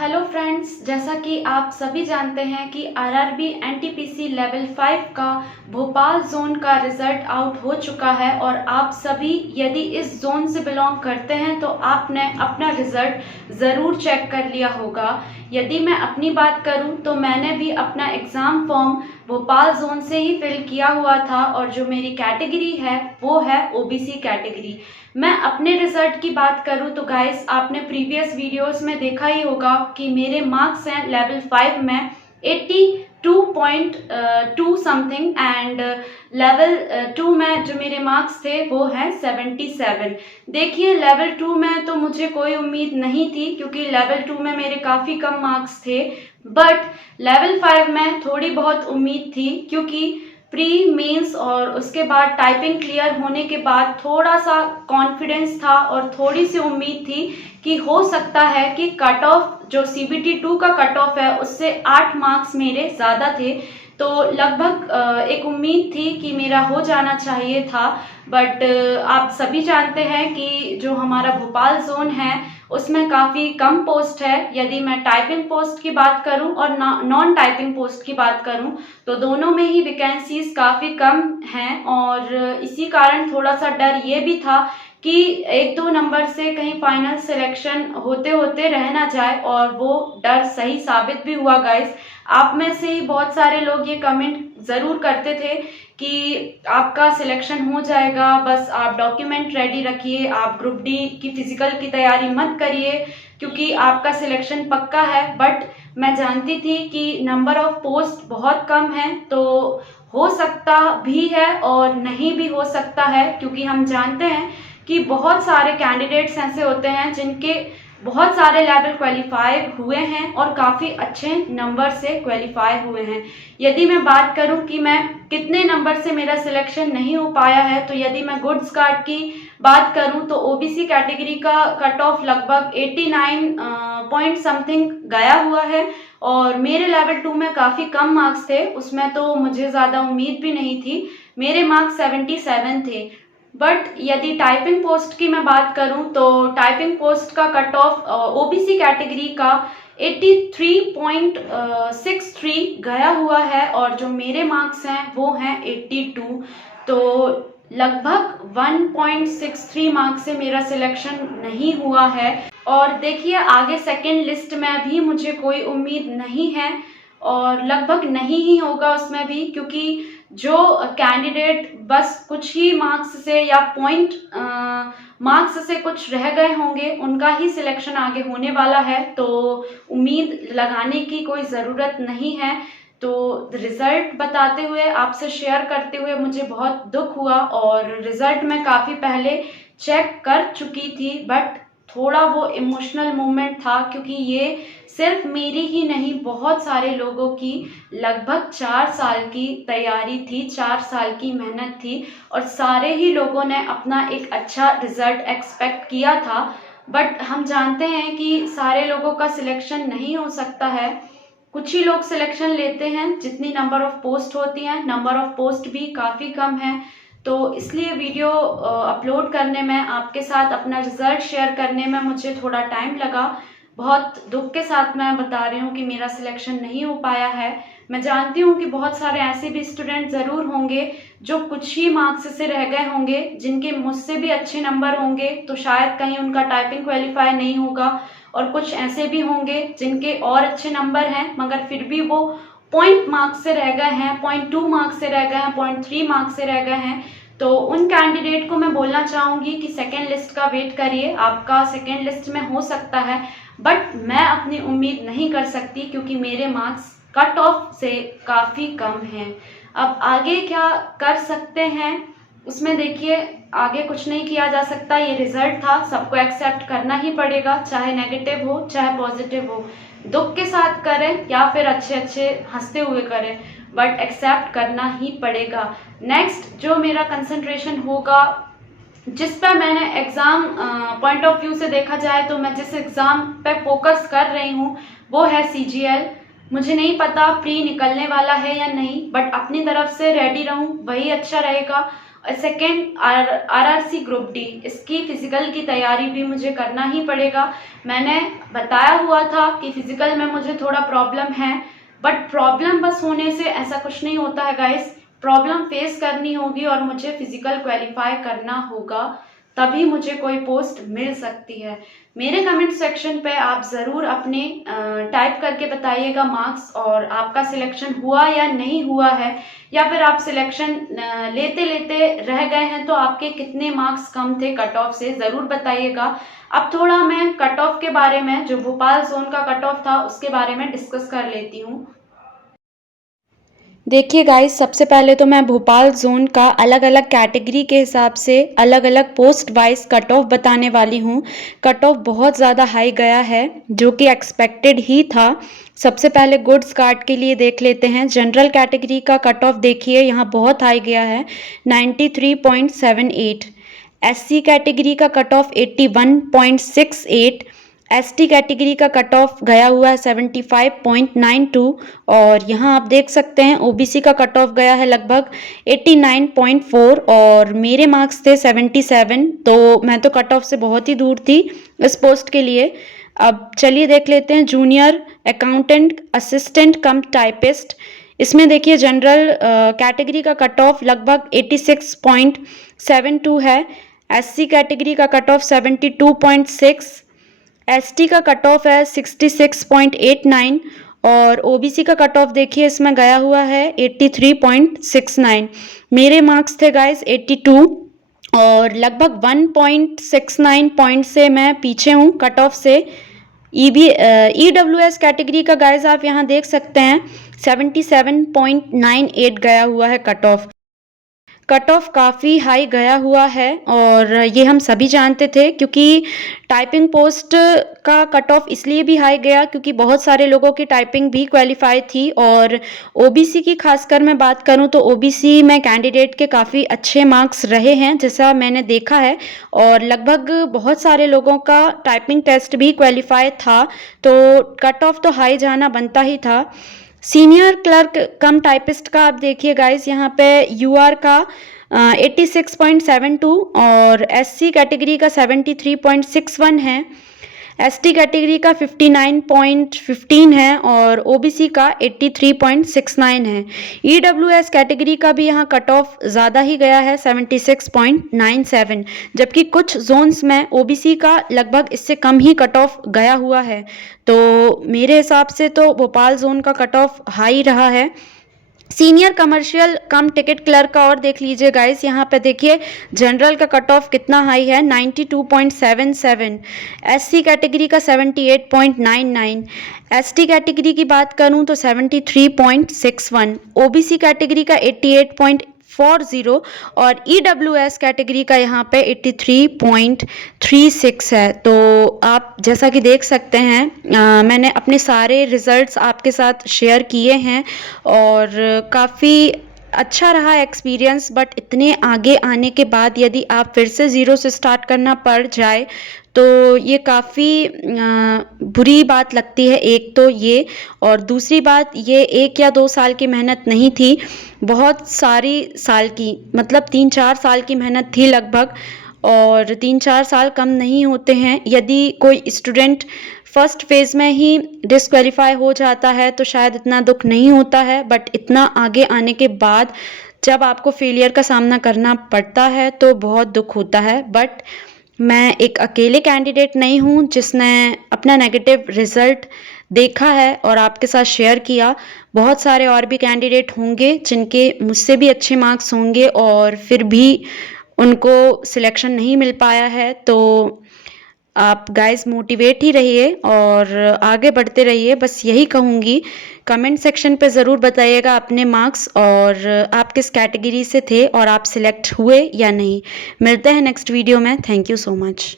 Hello friends, जैसा कि आप सभी जानते हैं कि आरआरबी एनटीपीसी लेवल 5 का भोपाल जोन का रिजल्ट आउट हो चुका है और आप सभी यदि इस जोन से बिलोंग करते हैं तो आपने अपना रिजल्ट ज़रूर चेक कर लिया होगा। यदि मैं अपनी बात करूं तो मैंने भी अपना एग्ज़ाम फॉर्म भोपाल जोन से ही फिल किया हुआ था और जो मेरी कैटेगरी है वो है ओबीसी कैटेगरी। मैं अपने रिजल्ट की बात करूं तो गाइस, आपने प्रीवियस वीडियोस में देखा ही होगा कि मेरे मार्क्स हैं लेवल 5 में 82.2 समथिंग एंड लेवल 2 में जो मेरे मार्क्स थे वो हैं 77। देखिए, लेवल 2 में तो मुझे कोई उम्मीद नहीं थी क्योंकि लेवल 2 में मेरे काफ़ी कम मार्क्स थे, बट लेवल 5 में थोड़ी बहुत उम्मीद थी क्योंकि प्री मेंस और उसके बाद टाइपिंग क्लियर होने के बाद थोड़ा सा कॉन्फिडेंस था और थोड़ी सी उम्मीद थी कि हो सकता है कि कट ऑफ जो सीबीटी 2 का कट ऑफ है उससे 8 मार्क्स मेरे ज़्यादा थे, तो लगभग एक उम्मीद थी कि मेरा हो जाना चाहिए था। बट आप सभी जानते हैं कि जो हमारा भोपाल जोन है उसमें काफ़ी कम पोस्ट है। यदि मैं टाइपिंग पोस्ट की बात करूं और नॉन टाइपिंग पोस्ट की बात करूं तो दोनों में ही वैकेंसीज काफ़ी कम हैं और इसी कारण थोड़ा सा डर ये भी था कि 1-2 नंबर से कहीं फाइनल सिलेक्शन होते होते रह ना जाए, और वो डर सही साबित भी हुआ गाइस। आप में से ही बहुत सारे लोग ये कमेंट ज़रूर करते थे कि आपका सिलेक्शन हो जाएगा, बस आप डॉक्यूमेंट रेडी रखिए, आप ग्रुप डी की फिजिकल की तैयारी मत करिए क्योंकि आपका सिलेक्शन पक्का है। बट मैं जानती थी कि नंबर ऑफ पोस्ट बहुत कम है, तो हो सकता भी है और नहीं भी हो सकता है क्योंकि हम जानते हैं कि बहुत सारे कैंडिडेट्स ऐसे होते हैं जिनके बहुत सारे लेवल क्वालिफाई हुए हैं और काफ़ी अच्छे नंबर से क्वालिफाई हुए हैं। यदि मैं बात करूं कि मैं कितने नंबर से मेरा सिलेक्शन नहीं हो पाया है, तो यदि मैं गुड्स कार्ड की बात करूं तो ओबीसी कैटेगरी का कट ऑफ लगभग 89 पॉइंट समथिंग गया हुआ है और मेरे लेवल 2 में काफ़ी कम मार्क्स थे, उसमें तो मुझे ज़्यादा उम्मीद भी नहीं थी। मेरे मार्क्स 77 थे। बट यदि टाइपिंग पोस्ट की मैं बात करूं तो टाइपिंग पोस्ट का कट ऑफ ओबीसी कैटेगरी का 83.63 गया हुआ है और जो मेरे मार्क्स हैं वो हैं 82। तो लगभग 1.63 मार्क्स से मेरा सिलेक्शन नहीं हुआ है। और देखिए, आगे सेकेंड लिस्ट में भी मुझे कोई उम्मीद नहीं है और लगभग नहीं ही होगा उसमें भी, क्योंकि जो कैंडिडेट बस कुछ ही मार्क्स से या पॉइंट मार्क्स से कुछ रह गए होंगे उनका ही सिलेक्शन आगे होने वाला है, तो उम्मीद लगाने की कोई ज़रूरत नहीं है। तो रिज़ल्ट बताते हुए, आपसे शेयर करते हुए मुझे बहुत दुख हुआ और रिज़ल्ट मैं काफ़ी पहले चेक कर चुकी थी, बट थोड़ा वो इमोशनल मोमेंट था क्योंकि ये सिर्फ मेरी ही नहीं, बहुत सारे लोगों की लगभग 4 साल की तैयारी थी, 4 साल की मेहनत थी और सारे ही लोगों ने अपना एक अच्छा रिजल्ट एक्सपेक्ट किया था। बट हम जानते हैं कि सारे लोगों का सिलेक्शन नहीं हो सकता है, कुछ ही लोग सिलेक्शन लेते हैं। जितनी नंबर ऑफ पोस्ट होती हैं, नंबर ऑफ पोस्ट भी काफ़ी कम है, तो इसलिए वीडियो अपलोड करने में, आपके साथ अपना रिजल्ट शेयर करने में मुझे थोड़ा टाइम लगा। बहुत दुख के साथ मैं बता रही हूँ कि मेरा सिलेक्शन नहीं हो पाया है। मैं जानती हूँ कि बहुत सारे ऐसे भी स्टूडेंट ज़रूर होंगे जो कुछ ही मार्क्स से रह गए होंगे, जिनके मुझसे भी अच्छे नंबर होंगे, तो शायद कहीं उनका टाइपिंग क्वालिफाई नहीं होगा, और कुछ ऐसे भी होंगे जिनके और अच्छे नंबर हैं मगर फिर भी वो पॉइंट मार्क्स से रह गए हैं, 0.2 मार्क्स से रह गए हैं, 0.3 मार्क्स से रह गए हैं। तो उन कैंडिडेट को मैं बोलना चाहूँगी कि सेकेंड लिस्ट का वेट करिए, आपका सेकेंड लिस्ट में हो सकता है, बट मैं अपनी उम्मीद नहीं कर सकती क्योंकि मेरे मार्क्स कट ऑफ से काफ़ी कम हैं। अब आगे क्या कर सकते हैं उसमें देखिए, आगे कुछ नहीं किया जा सकता, ये रिजल्ट था, सबको एक्सेप्ट करना ही पड़ेगा, चाहे नेगेटिव हो चाहे पॉजिटिव हो। दुख के साथ करें या फिर अच्छे अच्छे हंसते हुए करें, बट एक्सेप्ट करना ही पड़ेगा। नेक्स्ट जो मेरा कंसंट्रेशन होगा, जिस पर मैंने एग्ज़ाम पॉइंट ऑफ व्यू से देखा जाए तो मैं जिस एग्ज़ाम पे फोकस कर रही हूँ वो है सीजीएल। मुझे नहीं पता प्री निकलने वाला है या नहीं, बट अपनी तरफ से रेडी रहूँ वही अच्छा रहेगा। और सेकेंड आरआरसी ग्रुप डी, इसकी फिजिकल की तैयारी भी मुझे करना ही पड़ेगा। मैंने बताया हुआ था कि फिजिकल में मुझे थोड़ा प्रॉब्लम है, बट प्रॉब्लम बस होने से ऐसा कुछ नहीं होता है गाइस। प्रॉब्लम फेस करनी होगी और मुझे फिजिकल क्वालिफाई करना होगा, तभी मुझे कोई पोस्ट मिल सकती है। मेरे कमेंट सेक्शन पे आप ज़रूर अपने टाइप करके बताइएगा मार्क्स, और आपका सिलेक्शन हुआ या नहीं हुआ है, या फिर आप सिलेक्शन लेते लेते रह गए हैं तो आपके कितने मार्क्स कम थे कट ऑफ से, ज़रूर बताइएगा। अब थोड़ा मैं कट ऑफ के बारे में, जो भोपाल जोन का कट ऑफ था उसके बारे में डिस्कस कर लेती हूँ। देखिए गाइस, सबसे पहले तो मैं भोपाल जोन का अलग अलग कैटेगरी के हिसाब से अलग अलग पोस्ट वाइज कट ऑफ बताने वाली हूँ। कट ऑफ बहुत ज़्यादा हाई गया है, जो कि एक्सपेक्टेड ही था। सबसे पहले गुड्स कार्ड के लिए देख लेते हैं। जनरल कैटेगरी का कट ऑफ देखिए, यहाँ बहुत हाई गया है 93.78। एससी कैटेगरी का कट ऑफ 81.68। एसटी कैटेगरी का कट ऑफ गया हुआ है 75.92, और यहाँ आप देख सकते हैं ओबीसी का कट ऑफ गया है लगभग 89.4, और मेरे मार्क्स थे 77, तो मैं तो कट ऑफ से बहुत ही दूर थी इस पोस्ट के लिए। अब चलिए देख लेते हैं जूनियर अकाउंटेंट असिस्टेंट कम टाइपिस्ट। इसमें देखिए जनरल कैटेगरी का कट ऑफ लगभग 86.72 है। एससी कैटेगरी का कट ऑफ 72.6, एसटी का कट ऑफ है 66.89, और ओबीसी का कट ऑफ देखिए इसमें गया हुआ है 83.69। मेरे मार्क्स थे गाइस 82, और लगभग 1.69 पॉइंट से मैं पीछे हूँ कट ऑफ से। ईडब्ल्यूएस कैटेगरी का गाइस आप यहाँ देख सकते हैं 77.98 गया हुआ है कट ऑफ। कट ऑफ काफ़ी हाई गया हुआ है, और ये हम सभी जानते थे, क्योंकि टाइपिंग पोस्ट का कट ऑफ इसलिए भी हाई गया क्योंकि बहुत सारे लोगों की टाइपिंग भी क्वालिफाई थी। और ओबीसी की खासकर मैं बात करूं तो ओबीसी में कैंडिडेट के काफ़ी अच्छे मार्क्स रहे हैं, जैसा मैंने देखा है, और लगभग बहुत सारे लोगों का टाइपिंग टेस्ट भी क्वालिफाई था, तो कट ऑफ तो हाई जाना बनता ही था। सीनियर क्लर्क कम टाइपिस्ट का आप देखिए गाइस, यहाँ पे यूआर का 86.72, और एससी कैटेगरी का 73.61 है। एसटी कैटेगरी का 59.15 है, और ओबीसी का 83.69 है। ईडब्ल्यूएस कैटेगरी का भी यहाँ कट ऑफ ज़्यादा ही गया है 76.97, जबकि कुछ जोन्स में ओबीसी का लगभग इससे कम ही कट ऑफ गया हुआ है। तो मेरे हिसाब से तो भोपाल जोन का कट ऑफ हाई रहा है। सीनियर कमर्शियल कम टिकट क्लर्क का और देख लीजिए गाइस, यहाँ पे देखिए जनरल का कट ऑफ कितना हाई है 92.77, एससी कैटेगरी का 78.99, एसटी कैटेगरी की बात करूँ तो 73.61, ओबीसी कैटेगरी का 88.40, और ईडब्ल्यूएस कैटेगरी का यहाँ पे 83.36 है। तो आप जैसा कि देख सकते हैं मैंने अपने सारे रिजल्ट्स आपके साथ शेयर किए हैं, और काफ़ी अच्छा रहा एक्सपीरियंस। बट इतने आगे आने के बाद यदि आप फिर से ज़ीरो से स्टार्ट करना पड़ जाए तो ये काफ़ी बुरी बात लगती है। एक तो ये, और दूसरी बात ये 1 या 2 साल की मेहनत नहीं थी, बहुत सारी साल की, मतलब 3-4 साल की मेहनत थी लगभग, और 3-4 साल कम नहीं होते हैं। यदि कोई स्टूडेंट फर्स्ट फेज़ में ही डिस्क्वालीफाई हो जाता है तो शायद इतना दुख नहीं होता है, बट इतना आगे आने के बाद जब आपको फेलियर का सामना करना पड़ता है तो बहुत दुख होता है। बट मैं एक अकेले कैंडिडेट नहीं हूँ जिसने अपना नेगेटिव रिज़ल्ट देखा है और आपके साथ शेयर किया। बहुत सारे और भी कैंडिडेट होंगे जिनके मुझसे भी अच्छे मार्क्स होंगे और फिर भी उनको सिलेक्शन नहीं मिल पाया है। तो आप गाइस मोटिवेट ही रहिए और आगे बढ़ते रहिए, बस यही कहूँगी। कमेंट सेक्शन पे ज़रूर बताइएगा अपने मार्क्स और आप किस कैटेगरी से थे और आप सिलेक्ट हुए या नहीं। मिलते हैं नेक्स्ट वीडियो में। Thank you so much.